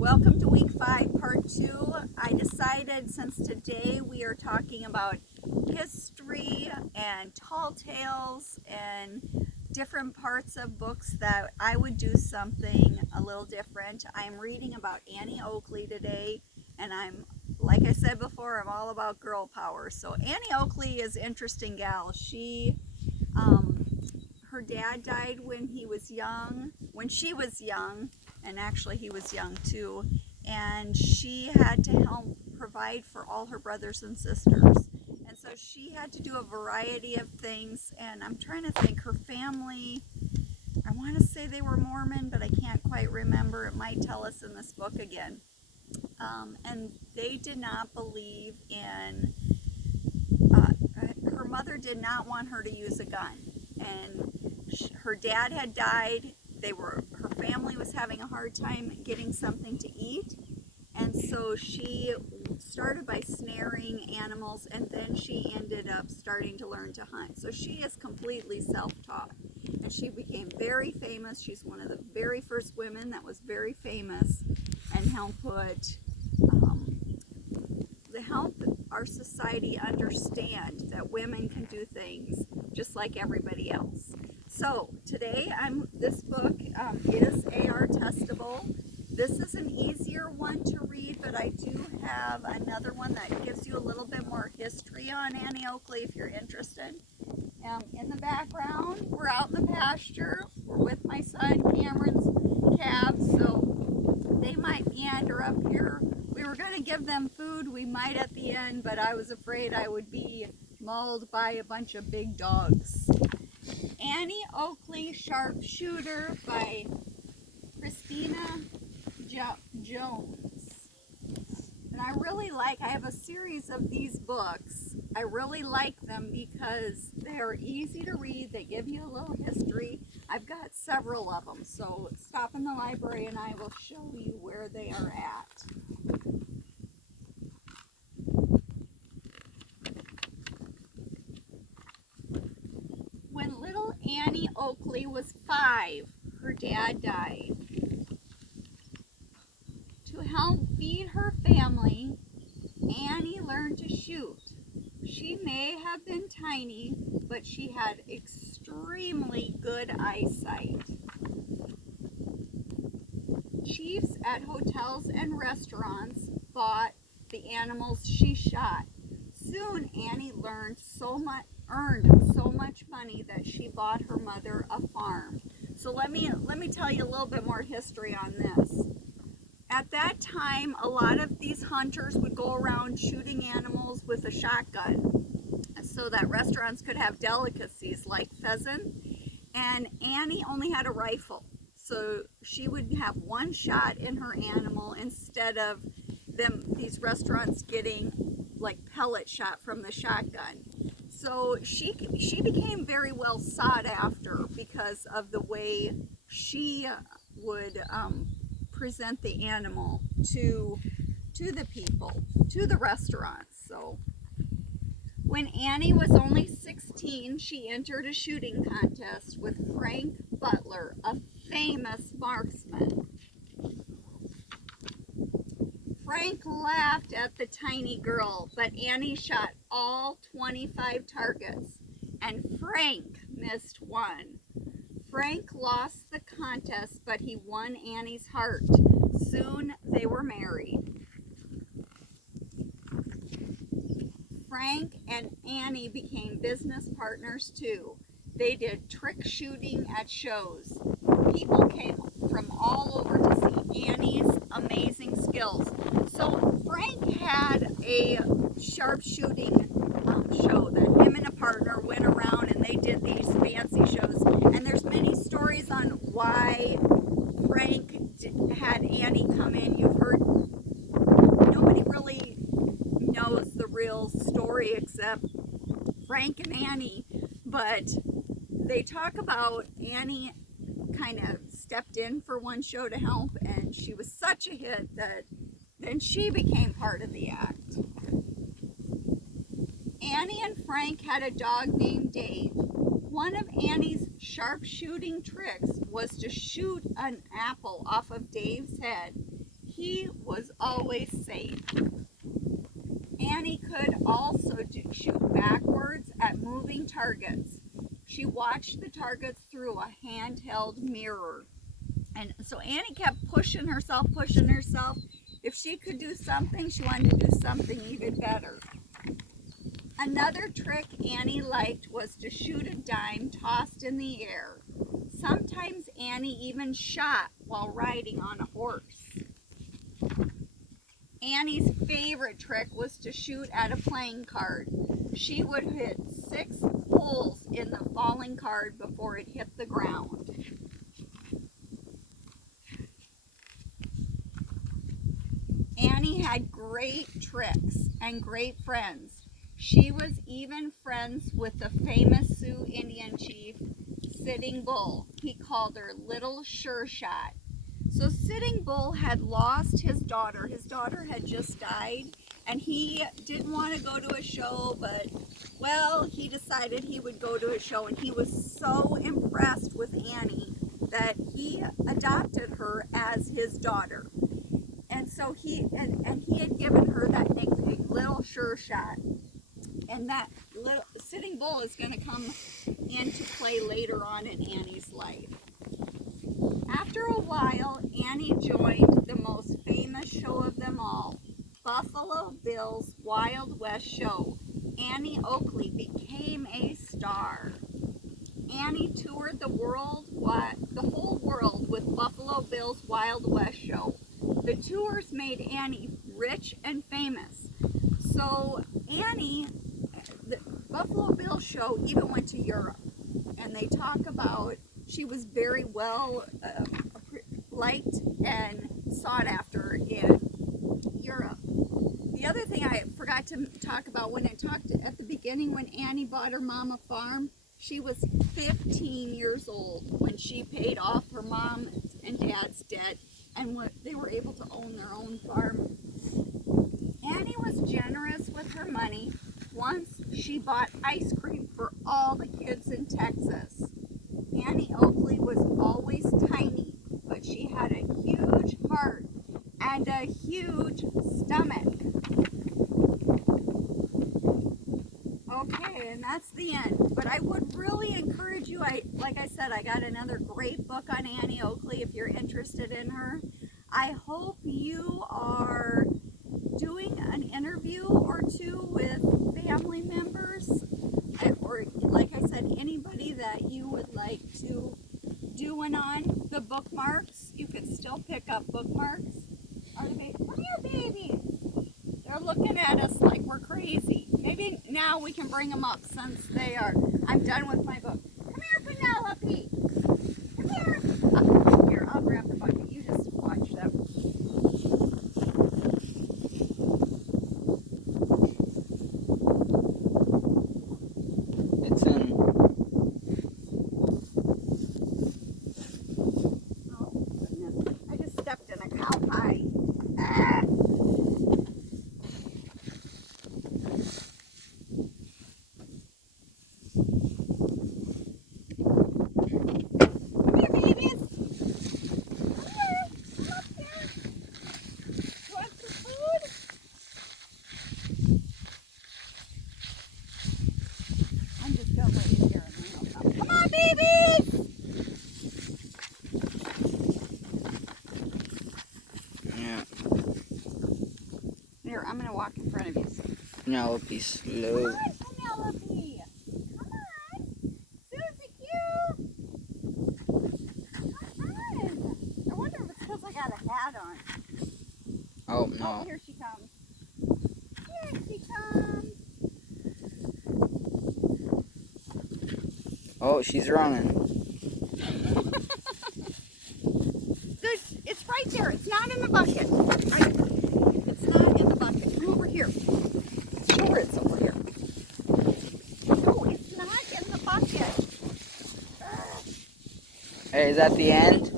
Welcome to week 5, part 2. I decided since today we are talking about history and tall tales and different parts of books that I would do something a little different. I'm reading about Annie Oakley today, and like I said before, I'm all about girl power. So Annie Oakley is an interesting gal. Her dad died when she was young, and actually he was young too, and she had to help provide for all her brothers and sisters. And so she had to do a variety of things, and I'm trying to think, her family, I want to say they were Mormon, but I can't quite remember. It might tell us in this book again. And they did not believe in, her mother did not want her to use a gun. And her dad had died. Her family was having a hard time getting something to eat. And so she started by snaring animals, and then she ended up starting to learn to hunt. So she is completely self-taught. And she became very famous. She's one of the very first women that was very famous and helped our society understand that women can do things just like everybody else. So today, this book is AR testable. This is an easier one to read, but I do have another one that gives you a little bit more history on Annie Oakley if you're interested. In the background, we're out in the pasture. We're with my son Cameron's calves, so they might meander up here. We were going to give them food, we might at the end, but I was afraid I would be mauled by a bunch of big dogs. Annie Oakley Sharpshooter by Christina Jones. And I have a series of these books. I really like them because they're easy to read. They give you a little history. I've got several of them, so stop in the library and I will show you where they are at. When little Annie Oakley was 5, her dad died. To help feed her family, Annie learned to shoot. She may have been tiny, but she had extremely good eyesight. Chiefs at hotels and restaurants bought the animals she shot. Soon Annie earned so much money that she bought her mother a farm. So let me tell you a little bit more history on this. At that time, a lot of these hunters would go around shooting animals with a shotgun so that restaurants could have delicacies like pheasant. And Annie only had a rifle, so she would have one shot in her animal instead of these restaurants getting like pellet shot from the shotgun. So she became very well sought after because of the way she would present the animal to the people, to the restaurants. So when Annie was only 16, she entered a shooting contest with Frank Butler, a famous marksman. Frank laughed at the tiny girl, but Annie shot all 25 targets, and Frank missed one. Frank lost the contest, but he won Annie's heart. Soon they were married. Frank and Annie became business partners too. They did trick shooting at shows. People came from all over to see Annie's amazing skills. So Frank had a sharpshooting show that him and a partner went around and they did these fancy shows. And there's many stories on why Frank had Annie come in. You've heard, nobody really knows the real story except Frank and Annie, but they talk about Annie kind of stepped in for one show to help, and she was such a hit that then she became part of the act. Annie and Frank had a dog named Dave. One of Annie's sharpshooting tricks was to shoot an apple off of Dave's head. he was always safe. Annie could also shoot backwards at moving targets. She watched the targets through a handheld mirror. And so Annie kept pushing herself. If she could do something, she wanted to do something even better. Another trick Annie liked was to shoot a dime tossed in the air. Sometimes Annie even shot while riding on a horse. Annie's favorite trick was to shoot at a playing card. She would hit 6 holes in the falling card before it hit the ground. Annie had great tricks and great friends. She was even friends with the famous Sioux Indian chief, Sitting Bull. He called her Little Sure Shot. So Sitting Bull had lost his daughter. His daughter had just died, and he didn't want to go to a show, but, well, he decided he would go to a show, and he was so impressed with Annie that he adopted her as his daughter. And so he had given her that nickname, Little Sure Shot. And that little Sitting Bull is going to come into play later on in Annie's life. After a while, Annie joined the most famous show of them all, Buffalo Bill's Wild West Show. Annie Oakley became a star. Annie toured the whole world with Buffalo Bill's Wild West Show. The tours made Annie rich and famous. So Annie, the Buffalo Bill show even went to Europe, and they talk about she was very well liked and sought after in Europe. The other thing I forgot to talk about when I talked at the beginning, when Annie bought her mom a farm, she was 15 years old when she paid off her mom and dad's debt, and they were able to own their own farm. Annie was generous with her money. Once she bought ice cream for all the kids in Texas. Annie Oakley was always tiny, but she had a huge heart and a huge stomach. Okay, and that's the end. But I would really encourage you, like I said, I got another great book on Annie Oakley if you're interested in her. I hope you are doing an interview or two with family members, or like I said, anybody that you would like to do one on. The bookmarks, you can still pick up bookmarks. Come here, babies. They're looking at us like we're crazy. Maybe now we can bring them up since they are. I'm done with my book. Come here, Penelope. Come here. Here, I'll grab the bucket. You just watch them. It's in. Oh, goodness. I just stepped in a cow pie. Ah. Come here, babies. Come here. Come up here. You want some food? I'm just going to lay it here and then they'll come. Come on, babies! Yeah. Here, I'm going to walk in front of you. Penelope, Come slow. on, Penelope. Come on. Susie Q. Come on. I wonder if it's because I got a hat on. Oh, Oh, no. here she comes. Here she comes. Oh, she's running. It's right there. It's not in the bucket. It's not in the bucket. Come over here. Show her it's over here. No, it's not in the bucket. Hey, is that the end?